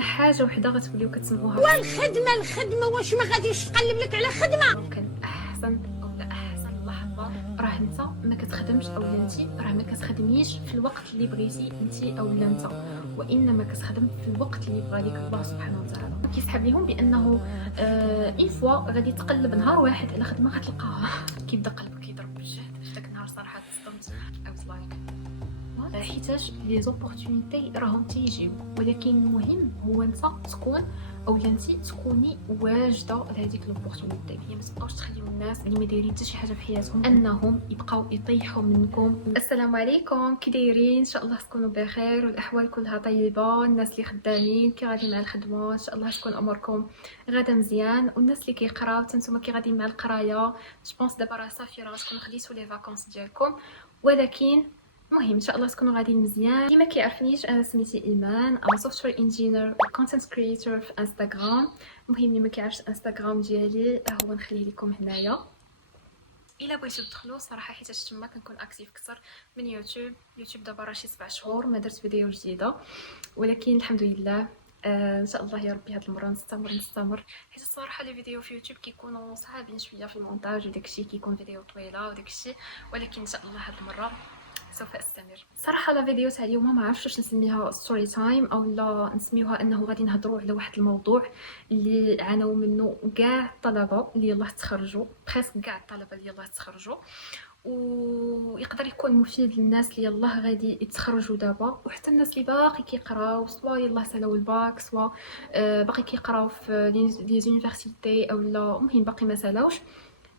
حاجه وحده غتوليو كتسمعوها والخدمه واش ما غاديش تقلب لك على خدمه؟ كان احسن اولا احسن لحظه راه انت ما كتخدمش اولا انت راه ما كتخدميش في الوقت اللي بغيتي انت اولا انت، وانما كتخدم في الوقت اللي بغى لك الله سبحانه وتعالى. كيسحب لهم بانه اون فوا غادي تقلب نهار واحد على خدمه غتلقاها كيبدا قلبك يضرب بالجهد. داك النهار صراحه تصدمت حيتاش لي زوبورتونيتي راهم تيجيو، ولكن المهم هو انت تكون اولا انت تكوني واجده لهذيك لوبورتونيتي. هي ما تبقاوش تخليو الناس اللي ما دايرين حتى شي حاجه في حياتهم انهم يبقاو يطيحوا منكم. السلام عليكم، كي دايرين؟ ان شاء الله تكونوا بخير والاحوال كلها طيبه. الناس اللي خدامين كي غادي مع الخدمه ان شاء الله تكون اموركم غادا مزيان، والناس اللي كيقراو نتوما كي غادي مع القرايه جو بونس دابا راه صافي راه تكونوا خديتوا لي فاكونس ديالكم. ولكن المهم ان شاء الله تكونوا غاديين مزيان. اللي ما كيعرفنيش انا سميتي ايمان، انا سوفتوير انجينير وكونتنت كرييتور في انستغرام. المهم اللي ما كيعرفش انستغرام ديالي هو نخليه لكم هنايا الا بغيتو تدخلوا صراحه، حيت تما كنكون اكتيف اكثر من يوتيوب دابا راه شي 7 شهور ما درت فيديو جديده، ولكن الحمد لله ان شاء الله يا ربي هاد المره نستمر حيت الصراحه لي فيديو في يوتيوب كيكونوا صعابين شويه في المونتاج وداكشي، كيكون فيديو طويله وداكشي، ولكن ان شاء الله هاد المره سوف استمر. صراحه لا فيديو تاع اليوم ما عرفتش واش نسميها ستوري تايم او لا نسميوها انه غادي نهضروا على واحد الموضوع اللي عانوا منه كاع الطلبه اللي يلاه تخرجوا، بريسك كاع الطلبه اللي يلاه تخرجوا، ويقدر يكون مفيد للناس اللي يلاه غادي يتخرجوا دابا، وحتى الناس اللي باقي كيقراو سواء يلاه سالاو الباك سواء باقي كيقراو في لي زونيفرسيتي او لا المهم باقي ما سالاوش،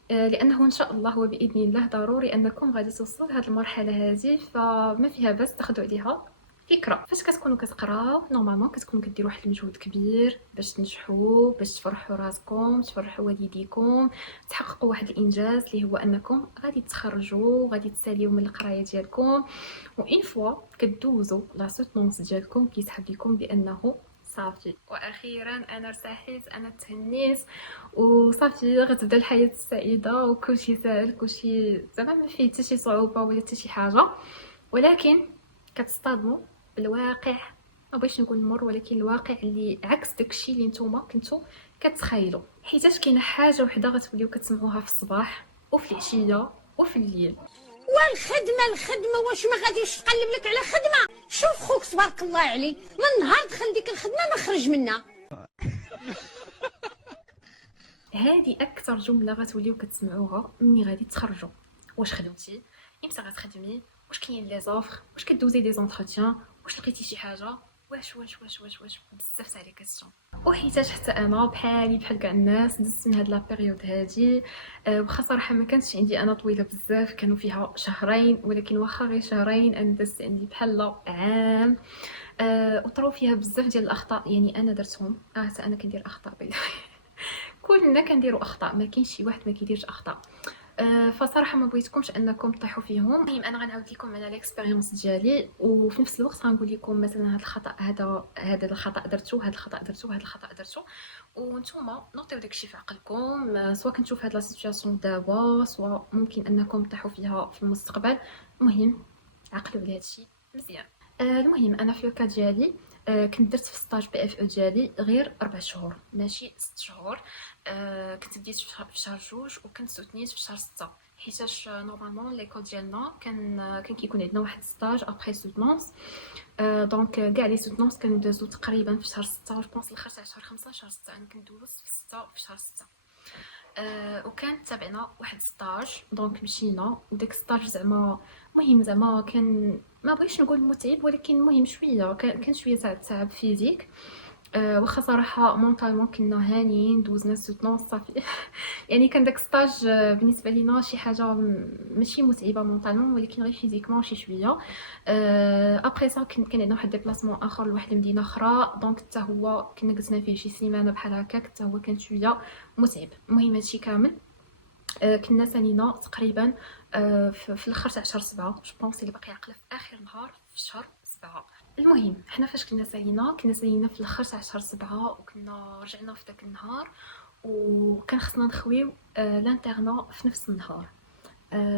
لانه ان شاء الله وباذن الله ضروري انكم غادي توصلوا لهاد المرحله هذه، فما فيها بس تاخذوا عليها فكره. فاش كتكونوا كتقراو نورمالمون كتكونوا كديروا واحد المجهود كبير باش تنجحوا، باش تفرحوا راسكم، تفرحوا والديكم، تحققوا واحد الانجاز اللي هو انكم غادي تخرجوا، غادي تساليو من القرايه ديالكم، وان فوا كدوزوا لا سوتونس ديالكم كيسحب لكم بانه صافي واخيرا انا ارتحيت، انا تهنيت وصافي غتبدا الحياه السعيده وكلشي ساهل، كلشي زعما ما فيه حتى شي صعوبه ولا حتى شي حاجه. ولكن كتصطدموا بالواقع، ما بغيتش نقول المر، ولكن الواقع اللي عكس داكشي اللي نتوما كنتو كتخيلوا. حيتاش كاينه حاجه وحده غتوليو كتسمعوها في الصباح وفي العشيه وفي الليل. والخدمه واش ما غاديش تقلب لك على خدمه؟ شوف خوك تبارك الله عليه، من نهار دخل ديك الخدمه ما خرج منها. هذه اكثر جمله غتوليو كتسمعوها ملي غادي تخرجوا. واش خدمتي؟ امتى غتخدمي؟ واش كاين لي زوفر؟ واش كدوزي دي زونتروتيان؟ واش لقيتي شي حاجه؟ واش بزاف تاع لي كاستيون. وحيتاش حتى انا بحالي بحال كاع الناس دزت من هاد لا بيريود هادي، واخا صراحه ما كانتش عندي انا طويله بزاف، كانوا فيها شهرين، ولكن واخا غير شهرين انا دزت عندي بحال عام، وطرو فيها بزاف ديال الاخطاء، يعني انا درتهم، حتى انا كندير اخطاء كلنا كنديروا اخطاء، ما كاينش شي واحد ما كيديرش اخطاء، فصراحه ما بغيتكمش انكم تطيحوا فيهم. المهم انا غنعاود لكم على ليكسبيريونس ديالي، وفي نفس الوقت غنقول لكم مثلا هذا الخطا هذا الخطا درتو، هذا الخطا درتو، هذا الخطا درتو، وانتم نوطيو داكشي في عقلكم، سواء كنتو في هاد لا سيتوياسيون دابا سواء ممكن انكم تطيحوا فيها في المستقبل. المهم عقلوا على هادشي مزيان. المهم انا في الكا ديالي كنت درت في ستاج بي اف او ديالي غير 4 شهور ماشي 6 شهور. كنت بديت في شهر 2 وكنت سوتنيت في شهر 6، حيتاش نورمالمون ليكول ديالنا كان كيكون عندنا واحد ستاج ابري سوتنونس، دونك كاع لي سوتنونس كانوا دازو تقريبا في شهر 6 جو بونس الاخر تاع شهر 5 شهر 6 انا كنت دوزت في 6 في شهر 6. وكان تابعنا واحد ستاج، دونك مشينا وداك ستاج زعما مهم، زعما كان ما بغيتش نقول متعب، ولكن مهم شويه كان شويه تعب فيزيك، واخا صراحه مونطالمون كنا هانيين دوزنا السوتنونس صافي يعني كان داك ستاج بالنسبه لينا شي حاجه ماشي متعبه مونطالمون، ولكن غير فيزيكمون شي شويه. ابري سا كان عندنا واحد ديبلاسمون اخر لواحد المدينه اخرى، دونك حتى هو كنا جلسنا فيه شي سيمانه بحال هكاك، حتى هو كان شويه متعب. المهم هادشي كامل كنا سالينا تقريبا في الاخر تاع شهر 7 جو بونس اللي باقي عاقله في اخر نهار في شهر 7. المهم حنا فاش كنا سالينا في الاخر تاع شهر 7، وكنا رجعنا في داك النهار وكان خصنا نخويو لانترنا في نفس النهار.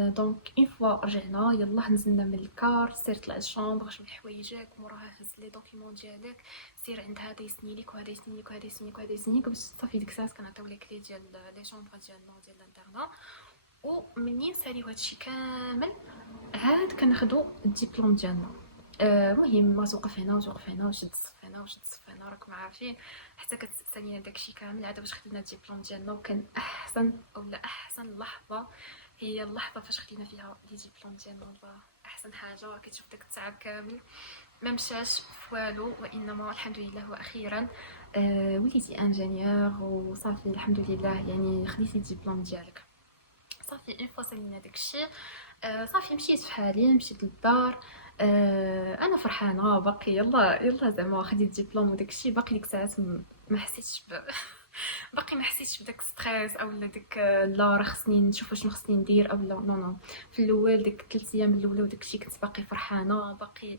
دونك اون فوا رجعنا يلاه نزلنا من الكار، سير طلع الشومبر شوف حوايجك، موراها هز لي دوكيمون ديالك، سير عند هذا يسني لك وهذا يسني لك وهذا يسني لك وهذا يسني لك باش صافي ديك الساعه كنعطيو لي كلي ديال لي شومبر ديالنا ديال الانترنا. ومنين ساليو هادشي كامل عاد كناخدو الدبلوم ديالنا. المهم توقف هنا وتوقف هنا وشد الصف هنا وشد الصف هنا، راكم عارفين، حتى كتسالينا داكشي كامل عاد باش خدينا الدبلوم ديالنا. وكان احسن اولا احسن لحظه هي اللحظه فاش خدينا فيها لي ديبلوم ديالنا. احسن حاجه كتشوف داك التعب كامل ما مشاش في والو، وانما الحمد لله واخيرا وليتي انجينيور وصافي الحمد لله، يعني خديتي الدبلوم ديالك. صافي اون فوا سالينا داكشي صافي مشيت في حالي، مشيت للدار. انا فرحانه باقي، يلا زعما خديت الدبلوم وداكشي، باقي ديك الساعات ما حسيتش باقي ما حسيتش بداك ستريس اولا داك لا راه خصني نشوف شنو خصني ندير اولا نو. في الاول ديك 3 ايام الاولى وداكشي كنت باقي فرحانه، باقي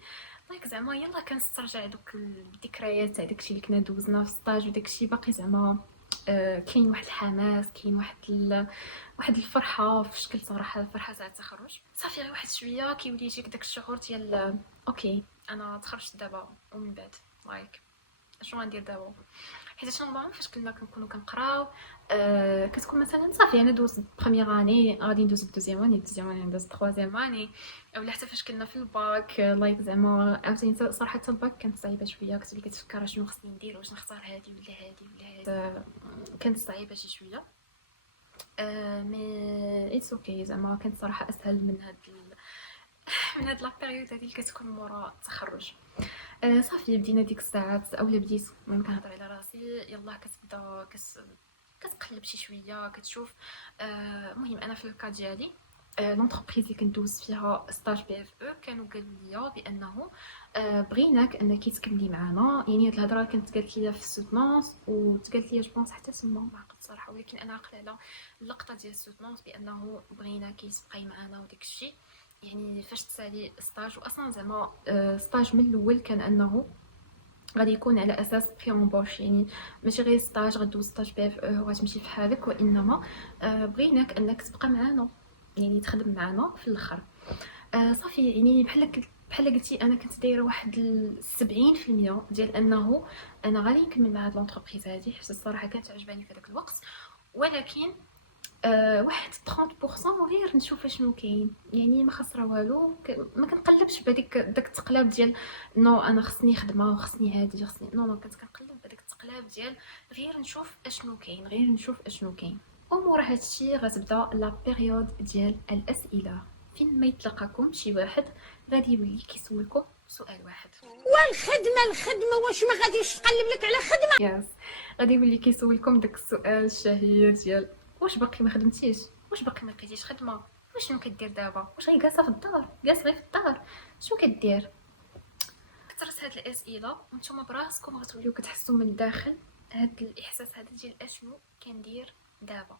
لايك زعما يلا كنسترجع دوك الذكريات تاع داكشي اللي كنا دوزنا في ستاج وداكشي، باقي زعما كاين واحد الحماس، كاين واحد الفرحه في شكل صراحه الفرحه تاع التخرج. صافي غير واحد شويه كيولي يجيك داك الشعور ديال اوكي انا تخرجت دابا ومن بعد لايك شنو غندير دابا. حيت نورمالمون فاش كنكونوا كنقراو كتكون مثلا صافي انا دوزت بروميير اني غادي ندوز دوزيام اني ندوز تروازيام اني، اولا حتى فاش كنا في الباك لايك زعما عاوتاني صراحه الباك كانت صعيبه شويه، كتولي كتفكر شنو خصني ندير، واش نختار هادي ولا هادي ولا هادي. كانت صعيبه شي شويه مي اتس اوكي زعما كانت صراحه اسهل من من هاد لا بيريود هادي اللي كتكون مورا التخرج. صافي بدينا ديك الساعات اولا بديت المهم كنهضر على راسي، يلاه كتبدا كتقلب شي شويه كتشوف. المهم انا في الكا ديالي لونتربريز اللي كندوز فيها ستاج بي اف او كانوا قالوا لي بانه بغيناك انك تكملي معنا. يعني هاد الهضره كانت قالت لي في السوتنونس وتقالت لي جوبونس حتى تما ما عقلت صراحه، ولكن انا عاقله على اللقطه ديال السوتنونس بانه بغيناك تبقاي معنا وداك الشيء. يعني فاش تسالي ستاج واصلا زعما ستاج من الاول كان انه غادي يكون على اساس بري امبوش، يعني ماشي غير ستاج غدوز ستاج بي اف او وغتمشي في حالك، وانما بغيناك انك تبقى معنا يعني تخدم معنا في الاخر. صافي يعني بحال قلتي انا كنت دايره واحد 70% ديال انه انا غادي نكمل مع هاد لونتربريز هادي، حيت الصراحه كانت عجباني في داك الوقت. ولكن واحد 30% غير نشوف شنو كاين، يعني ما خسره والو، ما كنقلبش بهذيك داك التقلاب ديال نو انا خصني خدمه وخصني هادي خصني نو كنت كنقلب بهذاك التقلاب ديال غير نشوف اشنو كاين، غير نشوف اشنو كاين. ومورا هادشي غتبدا لا بيريود ديال الاسئله، فين ما يتلقاكم شي واحد غادي يولي كيسولكم سؤال واحد. والخدمه واش ما غاديش تقلب لك على خدمه؟ ياس غادي يولي كيسولكم داك السؤال الشهير ديال واش باقي ما خدمتيش، واش باقي ما لقيتيش خدمه، شنو كدير دابا، واش غير جالسه في الدار، جالس غير في الدار، شنو كدير. كثرت هاد الاسئله وانتم براسكم غتوليو كتحسوا من الداخل هاد الاحساس هذا ديال اشنو كندير دابا.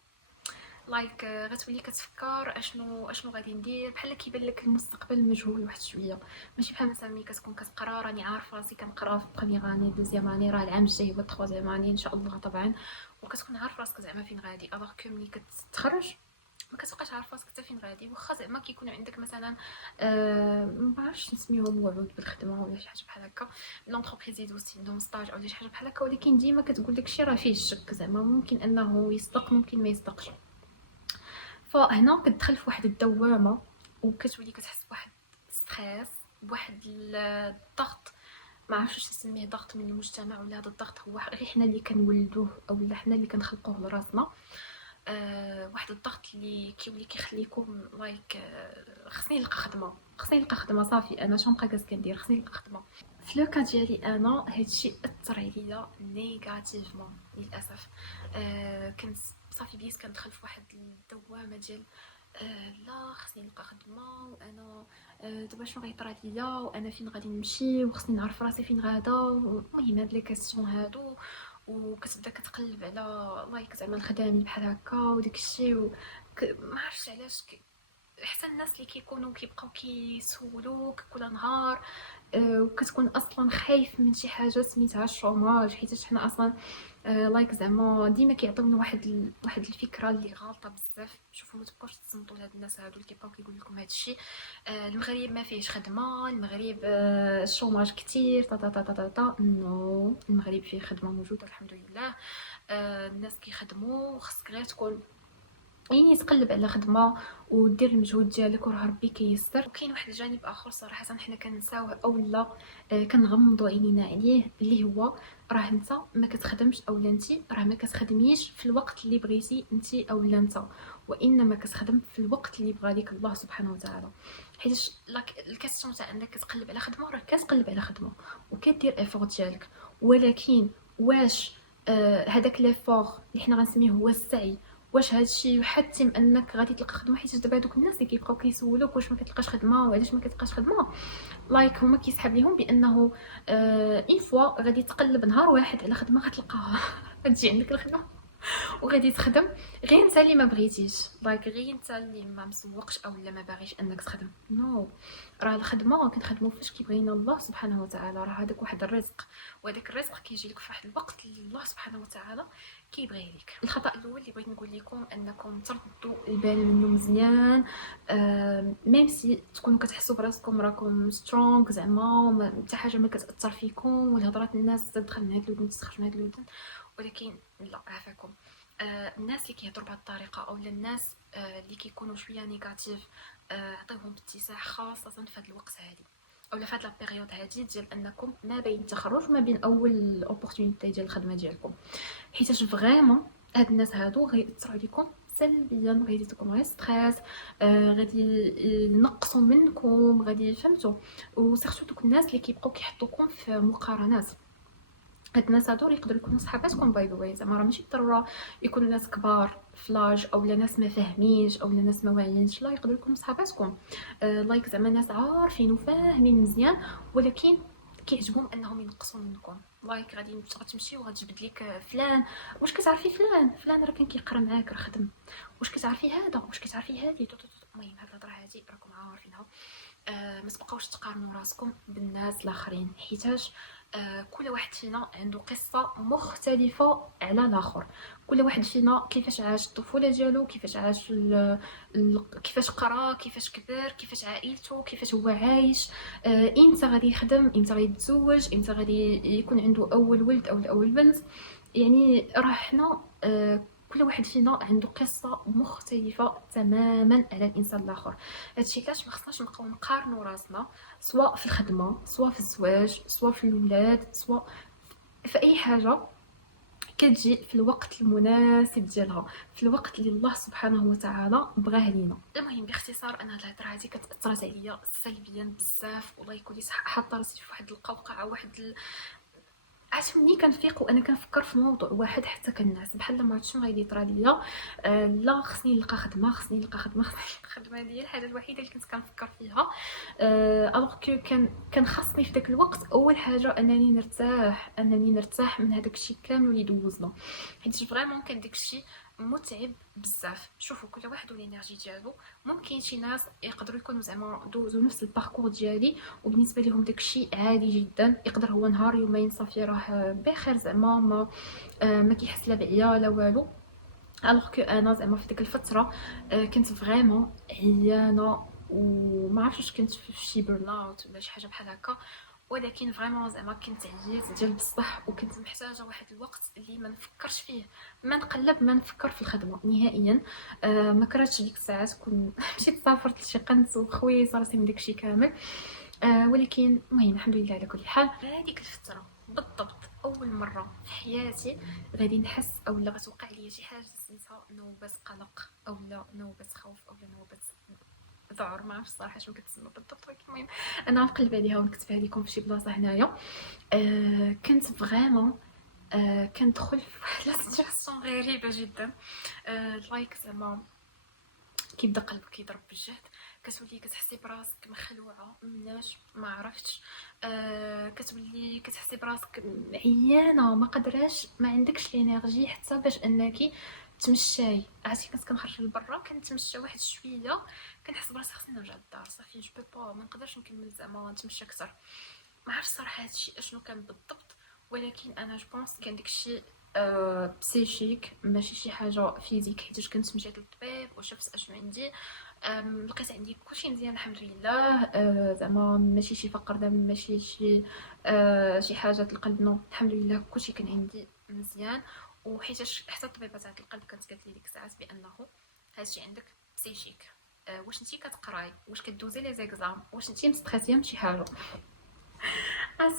لايك غتولي كتفكر اشنو غادي ندير، بحال كيبان لك المستقبل مجهول واحد شويه، ماشي بحال مثلا ملي كتكون كتقرا راني عارفه راسي كنقرا في بروميير اني دوزيام اني راه العام الجاي هو التروازيام اني ان شاء الله طبعا، وكتكون عارف راسك زعما فين غادي. الوغ كو ملي كتخرج ما كتبقاش عارف راسك حتى فين غادي، واخا زعما كيكون عندك مثلا ما بعرفش نسميهم وعود بالخدمه ولا شي حاجه بحال هكا، لونتربريز يدوز عندهم ستاج او شي حاجه بحال هكا، ولكن ديما كتقول لك شي راه فيه الشك، زعما ممكن انه يصدق ممكن ما يصدقش. فهنا كتدخل في واحد الدوامه وكتولي كتحس بواحد ستريس، بواحد الضغط، ما عرفتش واش نسميه ضغط من المجتمع ولا هذا الضغط هو غير حنا اللي كنولدوه او حنا اللي كنخلقوه لراسنا. واحد الضغط اللي كيولي كيخليكم لايك خصني نلقى خدمه، خصني نلقى خدمه، صافي انا شنو بقى جالس كندير، خصني نلقى خدمه. في لو كا ديالي انا هادشي اثر عليا نيجاتيفمون للاسف. كنت صافي بديت كندخل في واحد الدوامه ديال لا خصني نلقى خدمه، وانا دابا شنو غيطرا ليا، وانا فين غادي نمشي، وخصني نعرف راسي فين غادا. المهم هاد لي كاستيون هادو، وكتبدا كتقلب على لايك زعما الخدامين بحال هكا وداك الشيء ما عرفتش علاش حتى الناس اللي كيكونوا كيبقاو كيسولوك كل نهار وكتكون اصلا خايف من شي حاجه سميتها الشوماج، حيت حنا اصلا لايك زعما ديما كيعطيونا واحد الفكره اللي غالطه بزاف. شوفوا ما تبقاوش تصنتوا لهاد الناس هادو اللي كيبقاو كيقول لكم هاد الشيء. المغرب ما فيهش خدمه، المغرب الشوماج كتير تا تا تا تا تا. نو، المغرب فيه خدمه موجوده الحمد لله. الناس كيخدموا، خصك غير تكون يعني تقلب على خدمه ودير المجهود ديالك وراه ربي كيسر. وكاين واحد الجانب اخر صراحه حنا كنساوه اولا كنغمضوا عينينا عليه، اللي هو راه انت ما كتخدمش اولا انت راه ما كتخدميش في الوقت اللي بغيتي انت اولا انت، وانما كتخدم في الوقت اللي بغى لك الله سبحانه وتعالى. حيت الكاستيون تاع انك كتقلب على خدمه، راه كتقلب على خدمه وكدير ايفور ديالك، ولكن واش هذاك ليفور اللي حنا غنسميه هو السعي، واش هادشي يحتم انك غادي تلقى خدمه؟ حيت دابا دوك الناس اللي كيبقاو كيسولوك واش ما كتلقاش خدمه وعلاش ما كتلقاش خدمه، لايك هما كيسحب ليهم بانه اون فوا غادي تقلب نهار واحد على خدمه غتلقاها غتجي عندك الخدمه وغادي تخدم. غير انت اللي ما بغيتيش، لايك غير انت اللي ما مسوقش او لا ما باغيش انك تخدم. نو، راه الخدمه كنخدموا فاش كيبغينا الله سبحانه وتعالى، راه هذاك واحد الرزق، وهذاك الرزق كيجي لك في واحد الوقت اللي الله سبحانه وتعالى كيبغي لك. الخطا الاول اللي بغيت نقول لكم انكم تردوا البال منه مزيان، ميم سي تكونوا كتحسوا براسكم راكم سترونغ زعما حتى حاجه ما كتاثر فيكم، والهضرات الناس تدخل من هاد الودن تخرج من هاد الودن، ولكن لا عافاكم. الناس اللي كيهضروا بهذه الطريقه اولا الناس اللي كيكونوا شويه نيجاتيف، عطيوهم باتساع خاصه في هذا الوقت هذه اولا في هذه لا بيريود هذه ديال انكم ما بين التخرج ما بين اول اوبورتونيتي ديال الخدمه ديالكم، حيتاش فريمون هاد الناس هادو غيأثروا عليكم سلبيا، غادي يديكم غير ستريس، غادي ينقصوا منكم، غادي فهمتوا. وسيرتو دوك الناس اللي كيبقاو كيحطوكم في مقارنات، هاد الناس هادو يقدروا يكونوا صحاباتكم باي ذا واي، زعما راه ماشي بالضروره يكونوا ناس كبار فلاج اولا ناس ما فاهمينش اولا ناس ما واعيينش، لا يقدروا يكونوا صحاباتكم لايك زعما ناس عارفين وفاهمين مزيان، ولكن كيعجبهم انهم ينقصوا منكم. لايك غادي تمشي وغتجبد لك فلان، واش كتعرفي فلان راه كان كيقرا معاك راه خدم، واش كتعرفي هذا، واش كتعرفي هذه. المهم هاد الهضره هادي راكم عارفينها. ما تبقاوش تقارنوا راسكم بالناس الاخرين، حيتاش كل واحد فينا عنده قصه مختلفه على الاخر. كل واحد فينا كيفاش عاش الطفوله ديالو، كيفاش عاش كيفاش قرا، كيفاش كبر، كيفاش عائلته، كيفاش هو عايش، امتى غادي يخدم، امتى غادي يتزوج، امتى غادي يكون عنده اول ولد او اول بنت. يعني راه حنا كل واحد فينا عنده قصه مختلفه تماما على الانسان الاخر. هادشي علاش ما خصناش نبقاو نقارنوا راسنا سواء في الخدمه، سواء في الزواج، سواء في الولاد، سواء في اي حاجه كتجي في الوقت المناسب ديالها، في الوقت اللي الله سبحانه وتعالى بغاه لينا. المهم باختصار انا هاد الهضره هادي كتاثرت عليا سلبيا بزاف، والله يكون لي حاطه راسي في واحد القوقعه، عرفت ملي كنفيق وانا كنفكر في موضوع واحد حتى كنعس بحال ما عرفتش شنو غادي يطرى ليا. لا خصني نلقى خدمه، خصني نلقى خدمه هي الحاجه الوحيده اللي كنت كنفكر فيها. الوغ كو كان خاصني في داك الوقت اول حاجه انني نرتاح من هذاك الشيء كامل اللي دوزنا، حيت فريمون كان داك الشيء متعب بزاف. شوفوا كل واحد والانرجي ديالو، ممكن شي ناس يقدروا يكونوا زعما دوزوا نفس الباركور ديالي وبالنسبه لهم داكشي عادي جدا، يقدر هو نهار يومين صافي راه بخير زعما ما كيحس لا بعيا لا والو. الوغ كو انا زعما في ديك الفتره كنت فريمون عيانه وما عرفتش كنت في شي بيرن اوت ولا شي حاجه بحال هكا، ولكن فريمون زعما كنت عييت ديال بصح، وكنت محتاجه واحد الوقت اللي ما نفكرش فيه، ما نقلب، ما نفكر في الخدمه نهائيا. ما كرهتش ديك الساعات كون مشيت سافرت لشي قنت وخويت راسي من داكشي كامل. ولكن المهم الحمد لله على كل حال. هذيك الفتره بالضبط اول مره في حياتي غادي نحس اولا غتوقع لي شي حاجه سميتها نوبه قلق اولا نوبه خوف اولا نوبه ذعر، ما عرفتش الصراحه شنو كتسمى بالضبط، ولكن المهم انا نقلب عليها ونكتبها لكم في شي بلاصه هنايا. كنت فريمون كندخل في واحد لا سيتواسيون غريبه جدا. لايك زعما كيبدا قلبك يضرب بالجهد، كتولي كتحسي براسك مخلوعه مناش ما عرفتش، كتولي كتحسي براسك عيانه ما قدراش، ما عندكش الانرجي حتى باش انك تمشاي عرفتي كنت كنخرج لبرا كنتمشى واحد شويه كنحس براسي خصني نرجع للدار صافي جو با ما نقدرش نكمل زعما نتمشى اكثر. ما عرفتش صراحه هادشي اشنو كان بالضبط، ولكن انا جو بونس كان داكشي بسيشيك ماشي شي حاجه فيزيك، حيت كنت مشيت للطبيب وشفت اشنو عندي. لقيت عندي كلشي مزيان الحمد لله. زعما ماشي شي فقر دم، ماشي شي حاجه القلب، نو الحمد لله كلشي كان عندي مزيان. وحيتاش حتى الطبيبه تاع القلب كانت قالت لي ديك الساعات بانه هادشي عندك بسيشيك. واش نتي كتقراي، واش كدوزي لي زيكزام، واش نتي مستريسيه من شي حاجه.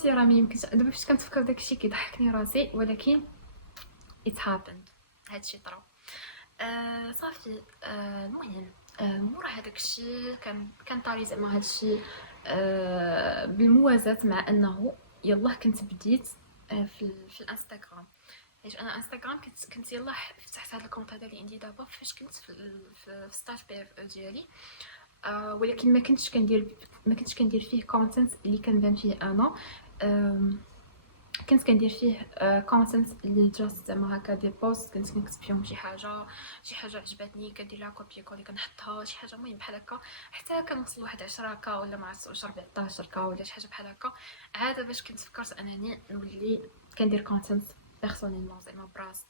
راه ما يمكنش. دابا فاش كنتفكر داكشي كيضحكني راسي، ولكن it happened، هادشي طرا. صافي. المهم مورا هذاك الشيء كان طاري زعما هادشي بالموازاة مع انه يلاه كنت بديت في الانستغرام، حيت انا انستغرام كنت يلاه فتحت هذا الكونط هذا اللي عندي دابا فاش كنت في ستاج بي اف او ديالي. ولكن ما كنتش كندير فيه كونتنت اللي كنبان فيه انا. كنت كندير فيه كونتنت اللي جاست زعما هكا دي بوست كنت كنكتب فيهم شي حاجه عجبتني كندير لها كوبي كولي كنحطها شي حاجه مهم بحال هكا، حتى كنوصل واحد 10 كا ولا ما عرفتش 14 كا ولا شي حاجه بحال هكا. عاد باش كنت فكرت انني نولي كندير كونتنت بيرسونيلمون زعما براس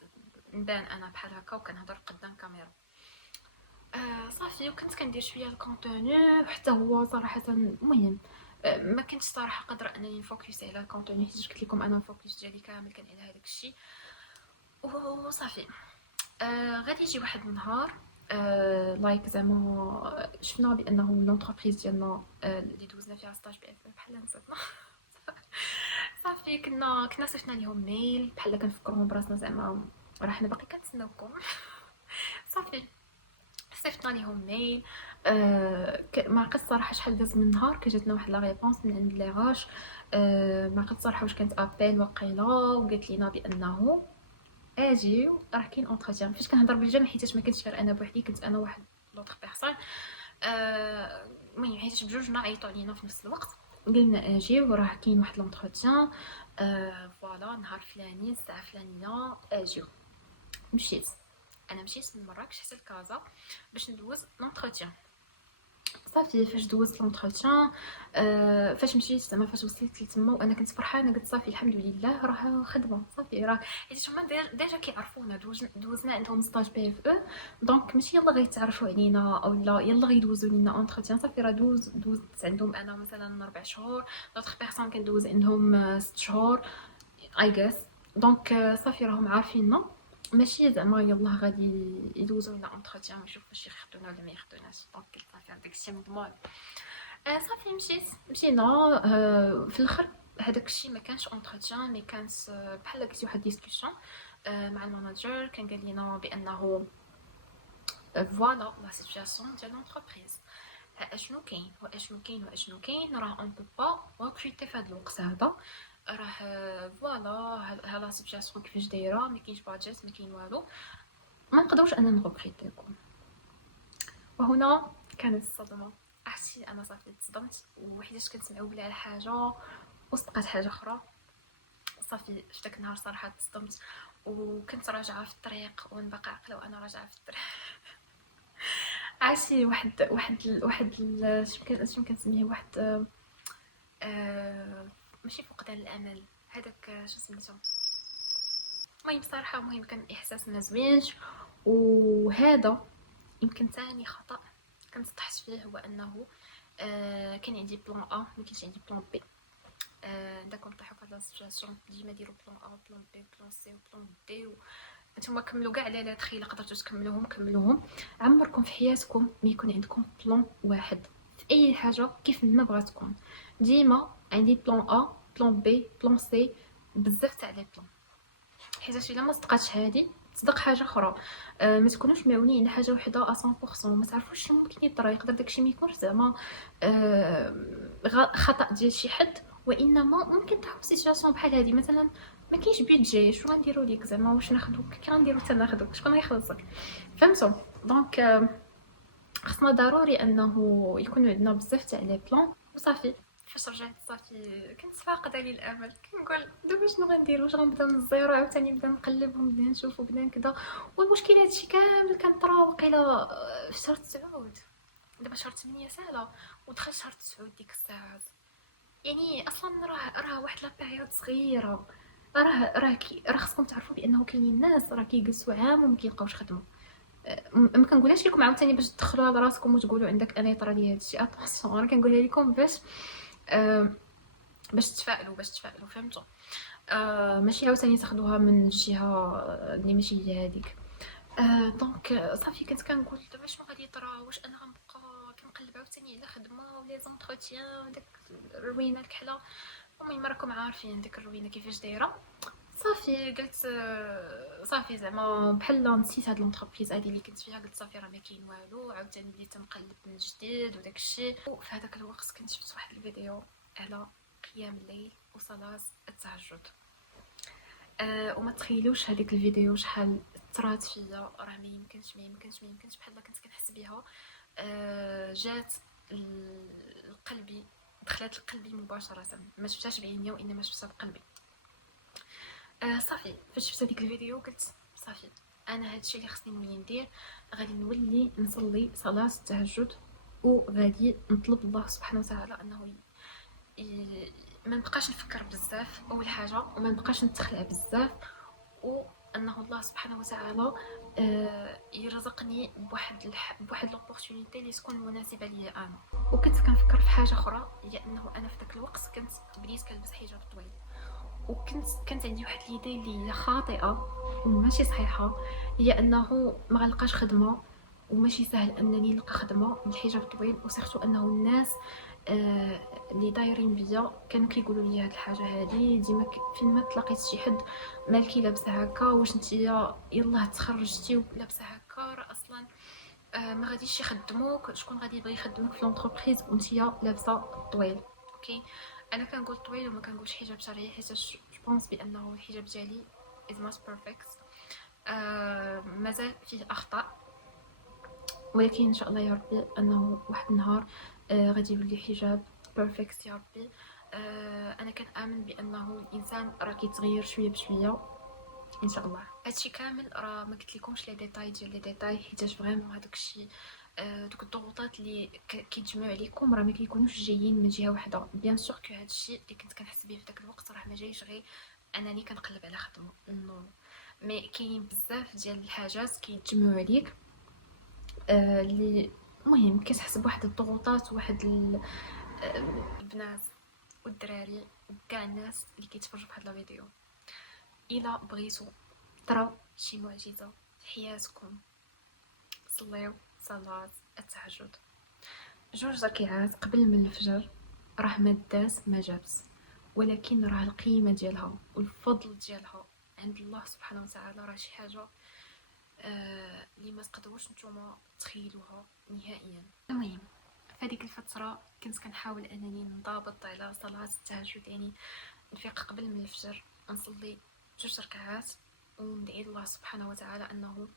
نبان انا بحال هكا وكنهضر قدام كاميرا. صافي وكنت كندير شويه الكونتوني حتى هو صراحه مهم. ما كنتش صراحه قادره انني نفوكس على الكونتوني، حيت قلت لكم انا الفوكس ديالي كامل كان على هذاك الشيء. وصافي. غادي يجي واحد النهار لايك زعما شفنا بانه لونتربريز ديالنا اللي دوزنا فيها ستاج بحال نسيتنا. صافي كنا صيفطنا ليهم ميل بحال كنفكرهم براسنا زعما راه حنا باقي كنتسناوكم. صافي صيفطنا ليهم ميل. ما عقلت صراحه شحال داز من نهار كجاتنا واحد لا ريبونس من عند ليغاش. ما عقلت صراحه واش كانت ابل وقيله وقالت لينا بانه اجي راه كاين اونتروتيان. فاش كنهضر بالجمع حيت ما كنتش غير انا بوحدي، كنت انا واحد لوطخ بيرسون. المهم حيت بجوجنا عيطوا علينا في نفس الوقت قلنا اجي وراه كاين واحد لونتروتيان. فوالا نهار فلاني الساعه فلانيه اجيو. مشيت من مراكش حتى لكازا باش ندوز لونتروتيان. صافي فاش دوزت لونتروتيان فاش مشيت زعما فاش وصلت لتما وانا كنت فرحانه قلت صافي الحمد لله راه خدمه صافي راه حيت هما ديجا كيعرفونا دوزنا عندهم ستاج بي اف او دونك ماشي يلا غيتعرفوا علينا او لا يلا غيدوزوا لينا اونتروتيان. صافي راه دوزت عندهم انا مثلا 4 شهور، دوطخ بيرسون كندوز عندهم 6 شهور اي جيس. دونك صافي راهم عارفيننا، ماشي زعما يلاه غادي يدوزو لنا اونتروتيان ويشوفوا واش ياخذونا ولا ما ياخذوناش. دونك قلت صافي داكشي مضمون. صافي مشينا. في الاخر هذاك الشيء ما كانش اونتروتيان مي كانت بحال قلتي واحد ديسكوسيون مع الماناجر. كان قال لنا بانه فوالا لا سيتوياسيون ديال لونتربريز اشنو كاين راه اون بو با ريكروتي في هذا الوقت هذا، راه فوالا ها لا سيتوياسيون كيفاش دايره، ما كاينش بادجيت ما كاين والو، ما نقدروش اننا نغوكريتيكم. وهنا كانت الصدمه. عرفتي انا صافي تصدمت، وحيتاش كنسمعوا بلا على حاجه وصدقات حاجه اخرى. صافي في داك النهار صراحه تصدمت، وكنت راجعه في الطريق وانا باقا عاقله وانا راجعه في الطريق. عرفتي واحد شنو كنسميه واحد ماشي فقدان الامل هذاك شنو سميتو. المهم صراحه كان احساس ما زوينش. وهذا يمكن ثاني خطا كنت طحت فيه، هو انه كان عندي بلان ا ما كانش عندي بلان بي. داك نطيحوا في هاد السيتوياسيون ديما ديروا بلان ا بلان بي بلان سي بلان دي نتوما كملوا كاع لا تخيل قدرتوا كملوهم. عمركم في حياتكم ما يكون عندكم بلان واحد في اي حاجه كيف ما بغات تكون. ديما عندي بلان ا بلان بي بلان سي بزاف تاع لي بلان، حيت الا ما صدقاتش هذه تصدق حاجه اخرى. ما تكونوش معونين على حاجه وحده 100%، ما تعرفوش شنو ممكن يطرا. يقدر داكشي ما يكونش زعما خطا ديال شي حد، وانما ممكن تحط سيتوياسيون بحال هذه. مثلا ما كاينش بيدجي، شنو غنديروا ليك زعما؟ واش ناخذوك كي غنديروا حتى ناخذوك؟ شكون غيخلصك؟ فهمتوا؟ دونك خصنا ضروري انه يكون عندنا بزاف تاع لي بلان. وصافي فاش رجعت صافي كنت فاقده لي الامل، كنقول دابا شنو غندير، واش غنبدا من الزيرو عاوتاني نبدا نقلب ونبدا نشوف وبدا كذا. والمشكل هادشي كامل كان طرا وقيله في شهر 9. دابا شهر 8 سالا ودخل شهر 9 ديك الساعات. يعني اصلا راه واحد لا بيريود صغيره. راه خصكم تعرفوا بانه كاينين ناس راه كيجلسوا عام وما كيلقاوش خدمه. ما كنقولهاش لكم عاوتاني باش تدخلوا على راسكم وتقولوا عندك انا يطرى لي هادشي، اتونسيون راه كنقولها لكم باش تفائلوا فهمتوا. ماشي عاوتاني تاخدوها من الجهه اللي ماشي هي هذيك. دونك صافي كنت كنقول دابا شنو غادي يطرا، واش انا غنبقى كنقلب عاوتاني على خدمه ولي زونتروتيان داك الروينه الكحله. المهم راكم عارفين ديك الروينه كيفاش دايره. صافي قلت صافي زعما بحال نسيت هاد لونتربريز هادي اللي كنت فيها، قلت صافي راه ما كاين والو. عاوتاني بديت نقلب من جديد وداك الشيء. وفي هذاك الوقت كنت شفت واحد الفيديو على قيام الليل وصلاه التهجد. وما تخيلوش هذيك الفيديو شحال طرات فيا. راه ما يمكنش بحال كنت كنحس بها. جات لقلبي، دخلت لقلبي مباشره، ما شفتهاش بعينيا وانما شفتها بقلبي. صافي فاش شفت هذيك الفيديو قلت صافي انا هادشي اللي خصني نولي ندير. غادي نولي نصلي صلاه التهجد وغادي نطلب الله سبحانه وتعالى انه ما نبقاش نفكر بزاف اول حاجه، وما نبقاش نتخلع بزاف، وانه الله سبحانه وتعالى يرزقني بواحد لوبورتونيتي اللي تكون مناسبه ليا انا. وكنت كنفكر في حاجه اخرى، هي انه انا في داك الوقت كنت بديت كنلبس حجاب طويل، وكانت عندي واحد ليدي اللي هي خاطئه وماشي صحيحه، هي انه ما غنلقاش خدمه وماشي سهل انني نلقى خدمه بالحجاب الطويل. وسيرتو انه الناس اللي دايرين بيا كانوا كيقولوا لي هاد الحاجه هادي ديما فين ما تلاقيت شي حد مالكي لابسه هكا، واش نتيا يلاه تخرجتي ولابسه هكا، راه اصلا ما غاديش يخدموك. شكون غادي يبغي يخدمك في لونتربريز وانتيا لابسه طويل؟ اوكي انا كنقول طويل وما كنقولش حجاب شرعي، حيت جو بونس بانه الحجاب ديالي is not perfect. مازال فيه اخطاء، ولكن ان شاء الله يا ربي انه واحد النهار غادي يولي حجاب بيرفكت يا ربي. انا كنامن بانه الانسان راه كيتغير شويه بشويه ان شاء الله. هادشي كامل راه ما قلت لكمش لي ديتاي ديال لي ديتاي، حيتاش فريمون هذاك الشيء دوك الضغوطات اللي كيتجمعوا عليكم راه ما كيكونوش جايين من جهه واحده. بيان سور كو هادشي اللي كنت كنحس به في داك الوقت راه ما جايش غير انني كنقلب على خدمه، نو. مي كاين بزاف ديال الحاجات كيتجمعوا عليك اللي المهم كتحس بواحد الضغوطات وواحد البنات والدراري وكاع الناس اللي كيتفرجوا في هذا الفيديو. الا بغيتو ترى شي معجزه في حياتكم، صليو صلاه التهجد 2 ركعات قبل من الفجر. راه ما داز ما جابس، ولكن راه القيمه ديالها والفضل ديالها عند الله سبحانه وتعالى راه شي حاجه اللي ما تقدروش نتوما تخيلوها نهائيا. المهم في هذيك الفتره كنت كنحاول انني نضابط على صلاه التهجد، يعني نفيق قبل من الفجر نصلي 2 ركعات وندعي الله سبحانه وتعالى انه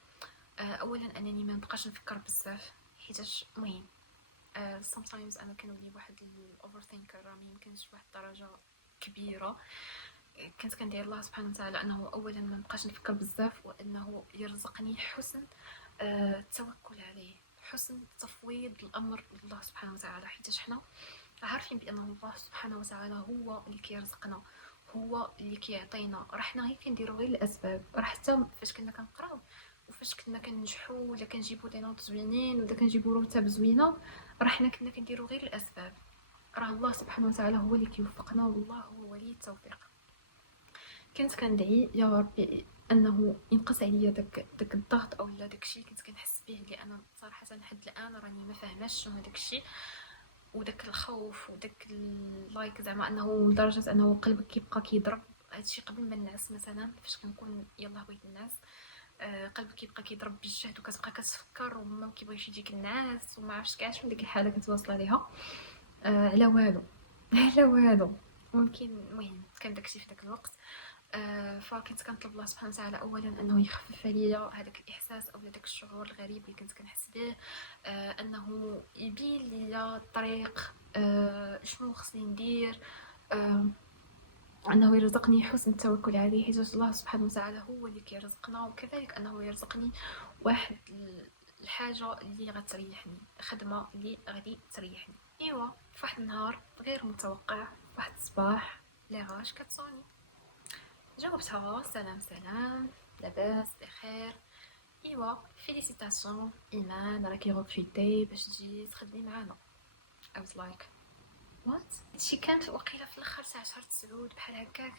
اولا انني ما نبقاش نفكر بزاف، حيتاش المهم sometimes انا كنولي واحد الاوفر ثينكر، راه ما يمكنش واحد الدرجه كبيره. كنت كندعي الله سبحانه وتعالى انه اولا ما نبقاش نفكر بزاف، وانه يرزقني حسن التوكل عليه، حسن تفويض الامر لله سبحانه وتعالى، حيت حنا عارفين بان الله سبحانه وتعالى هو اللي كيرزقنا، هو اللي كيعطينا. راه حنا غير كنديرو غير الاسباب. راه حتى فاش كنا كنقراو وفاش كنا كننجحو ولا كنجيبو دي نوت زوينين ولا كنجيبو روتاب زوينه، راه حنا كنا كنديرو غير الاسباب. راه الله سبحانه وتعالى هو اللي كيوفقنا، والله هو ولي التوفيق. كنت كندعي يا ربي انه ينقص عليا داك الضغط او لا داكشي اللي كنت كنحس به، لان صراحه لحد الان راني ما فاهماش شنو داكشي، وداك الخوف وداك لايك زعما انه لدرجه انه قلبك كيبقى كيضرب. هادشي قبل ما نعس مثلا، فاش كنكون يلاه بغيت الناس قلبك كيبقى كيضرب بالجهد وكتبقى كتفكر وما كيبغيش يجيك الناس وما عرفتش كاع شنو ديك الحاله كنت واصله ليها على والو على والو. ممكن المهم كان داكشي في داك الوقت. فكنت كنطلب الله سبحانه وتعالى اولا انه يخفف عليا هذاك الاحساس او داك الشعور الغريب اللي كنت كنحس به، انه يبين لي الطريق، شنو خصني ندير، انه يرزقني حسن التوكل عليه، حيت الله سبحانه وتعالى هو اللي كيرزقنا، وكذلك انه يرزقني واحد الحاجه اللي غتريحني، خدمه اللي غادي تريحني. ايوا فواحد النهار غير متوقع، واحد الصباح لاغاش كتصوني، جاوبتها سلام سلام لاباس بخير، ايوا فيليسيتاسيون ايمان راكي غوكريتي باش تجي تخدمي معانا. I was like what؟ هادشي كان وقيله في الاخر تاع شهر 9 بحال هكاك.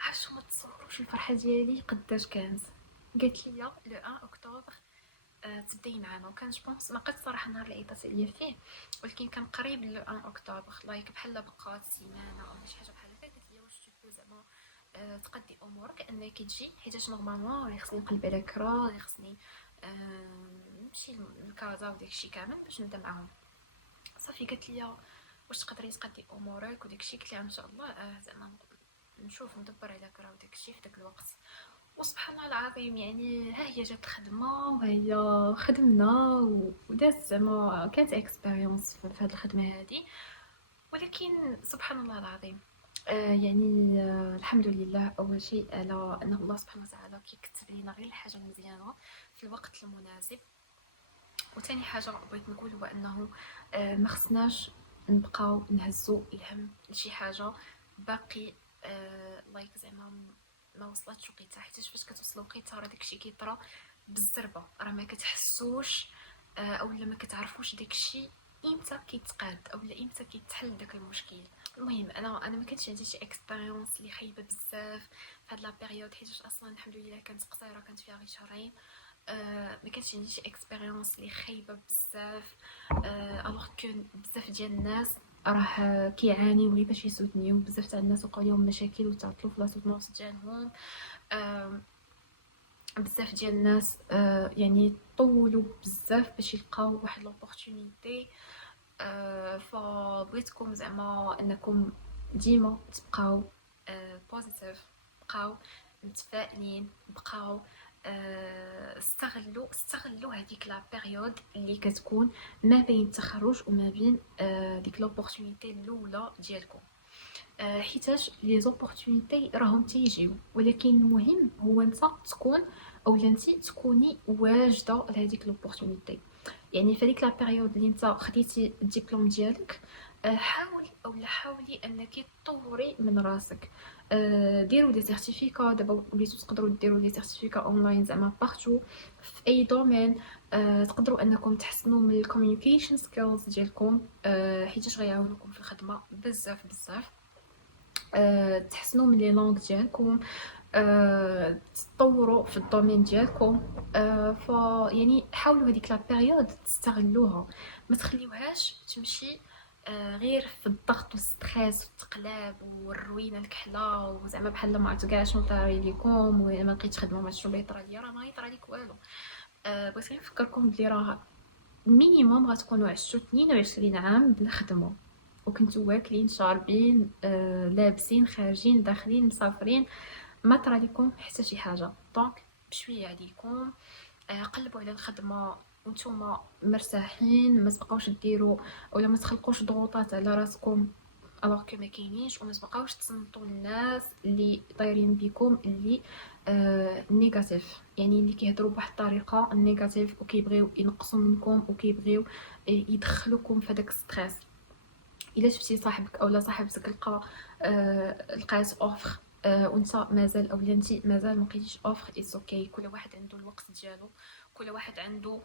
عرفتو ما تصوروش الفرحه ديالي قداش كانت. قالت لي لو 1 اكتوبر تبداي معانا، وكان جوبونس ما قدش صراحه النهار اللي عيطات عليا فيه، ولكن كان قريب ل 1 اكتوبر، لايك بحال بقات سيمانه او شي حاجه بحال هكا. قالت لي واش تبو زعما تقدي امورك انك تجي، حيت نورمالمون خصني نقلب على كرا، خصني نمشي لكازا وداكشي كامل باش نبدا معاهم. صافي قالت لي واش تقدري تقدي امورك وداكشي، قلت لها ان شاء الله زعما نشوف ندبر على كرا وداكشي في داك الوقت. وسبحان الله العظيم يعني ها هي جات خدمه وهي خدمنا ودازت، زعما كانت اكسبيريونس في هذه الخدمه هذه. ولكن سبحان الله العظيم يعني الحمد لله اول شيء على انه الله سبحانه وتعالى كيكتب لينا غير الحاجه المزيانه في الوقت المناسب. وثاني حاجه بغيت نقول هو انه ما خصناش نبقاو نهزو الهم لشي حاجه باقي لايك زعما ما وصلتش وقيتها، حيت فاش كتوصل وقيتها راه داكشي كيطرا بالزربه، راه ما كتحسوش اولا ما كتعرفوش داكشي امتى كيتقاد اولا امتى كيتحل داك المشكل. المهم انا ما كانش عندي شي اكسبيريونس اللي خايبه بزاف في هاد لا بيريود، حيت اصلا الحمد لله كانت قصيره، كانت فيها غير شهرين. ما كانش عندي شي اكسبيريونس اللي خايبه بزاف، الوغ كو بزاف ديال الناس راه كيعانيو غير باش يسوتنيو، بزاف تاع الناس وقع لهم مشاكل وتعطلوا في لا سوتونس ديالهم، بزاف ديال الناس يعني طولوا بزاف باش يلقاو واحد لوبورتونيتي. فبغيتكم زعما انكم ديما تبقاو بوزيتيف، بقاو متفائلين، بقاو استغلوا هذيك لا بيريود اللي كتكون ما بين التخرج وما بين ديك لوبورتونيتي الاولى ديالكم، حيتاش لي زوبورتونيتي راهم تيجيو، ولكن المهم هو انت تكون اولا انت تكوني واجده لهذيك لوبورتونيتي. يعني في هذيك لا بيريود اللي انت خديتي الدبلوم ديالك، حاول اولا حاولي انك تطوري من راسك، ديروا دي سيرتيفيكا، دابا وليتو تقدروا ديروا دي سيرتيفيكا اونلاين زعما بارتو في اي دومين، تقدروا انكم تحسنوا من الكوميونيكيشن سكيلز ديالكم، حيت غيعاونوكم في الخدمه بزاف بزاف، تحسنوا من لي لونغ ديالكم، تطوروا في الدومين ديالكم. يعني حاولوا هذيك لا بيريود تستغلوها، ما تخليوهاش تمشي غير في الضغط والستريس والتقلاب والروينه الكحله، وزعما بحال ما عرفتوا كاع شنو طاري ليكم وما لقيتش خدمه، ما شنو بيطرى ليا، راه ما يطرى ليك والو. بغيت نفكركم بلي راه مينيموم غتكونوا عشتوا 22 عام بلا خدمه، وكنتوا واكلين شاربين لابسين خارجين داخلين مسافرين، ما طرا لكم حتى شي حاجه. دونك بشويه عليكم قلبوا على الخدمه وانتم مرتاحين، ما تبقاوش ديروا اولا ما تخلقوش ضغوطات على راسكم الوغ كو ما كاينينش، وما تبقاوش تصنتوا الناس اللي دايرين بكم اللي نيجاتيف، يعني اللي كيهضروا بواحد الطريقه نيجاتيف وكيبغيو ينقصوا منكم وكيبغيو يدخلوكم في هذاك ستريس. الا شفتي صاحبك اولا صاحبتك لقات اوفر وانت مازال اولا انت مازال ما لقيتيش اوفر، اتس اوكي، كل واحد عنده الوقت ديالو، كل واحد عنده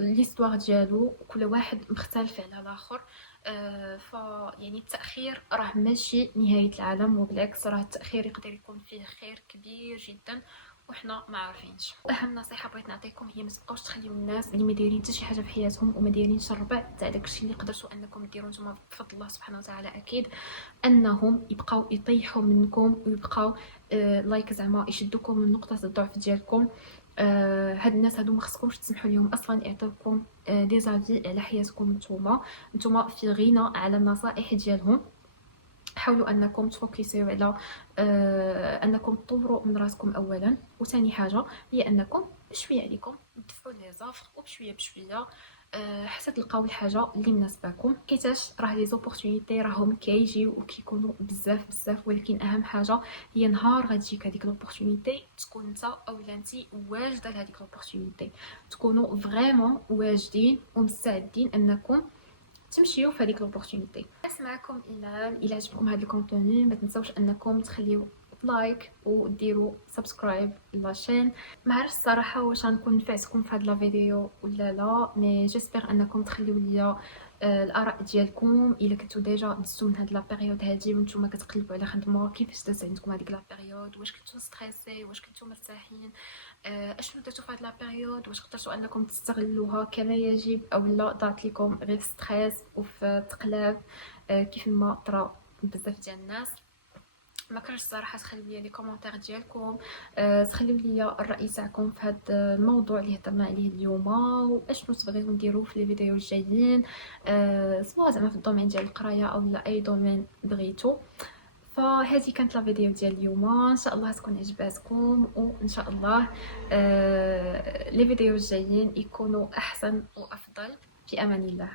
ليستوار ديالو، كل واحد مختلف على الاخر. يعني التاخير راه ماشي نهايه العالم، وبالعكس راه التاخير يقدر يكون فيه خير كبير جدا وحنا ما عارفينش. اهم نصيحه بغيت نعطيكم هي ما تبقاوش تخليو الناس اللي ما دايرين حتى شي حاجه في حياتهم وما دايرينش الربع تاع داكشي اللي قدرتوا انكم ديروا نتوما بفضل الله سبحانه وتعالى، اكيد انهم يبقاو يطيحوا منكم ويبقاو لايك زعما يشدوكم من نقطه الضعف ديالكم. هاد الناس هادو ما خصكمش تسمحوا لهم اصلا يعطيوكم دي زافي على حياتكم نتوما في غنى على النصائح ديالهم. حاولوا انكم تفوكسيو على انكم تطوروا من راسكم اولا، وثاني حاجه هي انكم بشويه عليكم تدفعوا لي زافر وبشويه بشويه حتى تلقاو الحاجه اللي مناسباكم، حيتاش راه لي زوبورتونيتي راهم كيجيو وكيكونوا بزاف بزاف، ولكن اهم حاجه هي نهار غتجيك هذيك لوبورتونيتي تكون انت اولا انت واجده لهذيك لوبورتونيتي، تكونوا فريمون واجدين ومستعدين انكم تمشيو في هذيك لوبورتونيتي. معكم ايمان، الى عجبكم هذا الكونتوني ما تنساوش انكم تخليو لايك وديروا سبسكرايب لاشين. ما عرفتش الصراحه واش غنكون نفعتكم في هذا لا فيديو ولا لا، مي جيسبر انكم تخليو ليا الاراء ديالكم الا كنتو ديجا دزتو من هاد لا بيريود هادي وانتم كتقلبوا على خدمه، كيفاش دازت عندكم هذيك لا بيريود، واش كنتو ستريسي، واش كنتو مرتاحين، اشنو درتو في هاد لا بيريود، واش قدرتوا انكم تستغلوها كما يجب او لا دارت لكم غير ستريس وفي تقلاب كيف ما طرا بزاف ديال الناس. ما كرهتش الصراحه تخليو لي كومونتير ديالكم، تخليو لي الراي تاعكم في هذا الموضوع اللي هضرنا عليه اليوم، واشنو تبغيو نديرو في لي فيديو الجايين، سواء زعما في الدومين ديال القرايه او لا اي دومين بغيتو. فهذه كانت لا فيديو ديال اليوم، ان شاء الله تكون عجباتكم، وان شاء الله لي فيديو الجايين يكونوا احسن وافضل. في امان الله.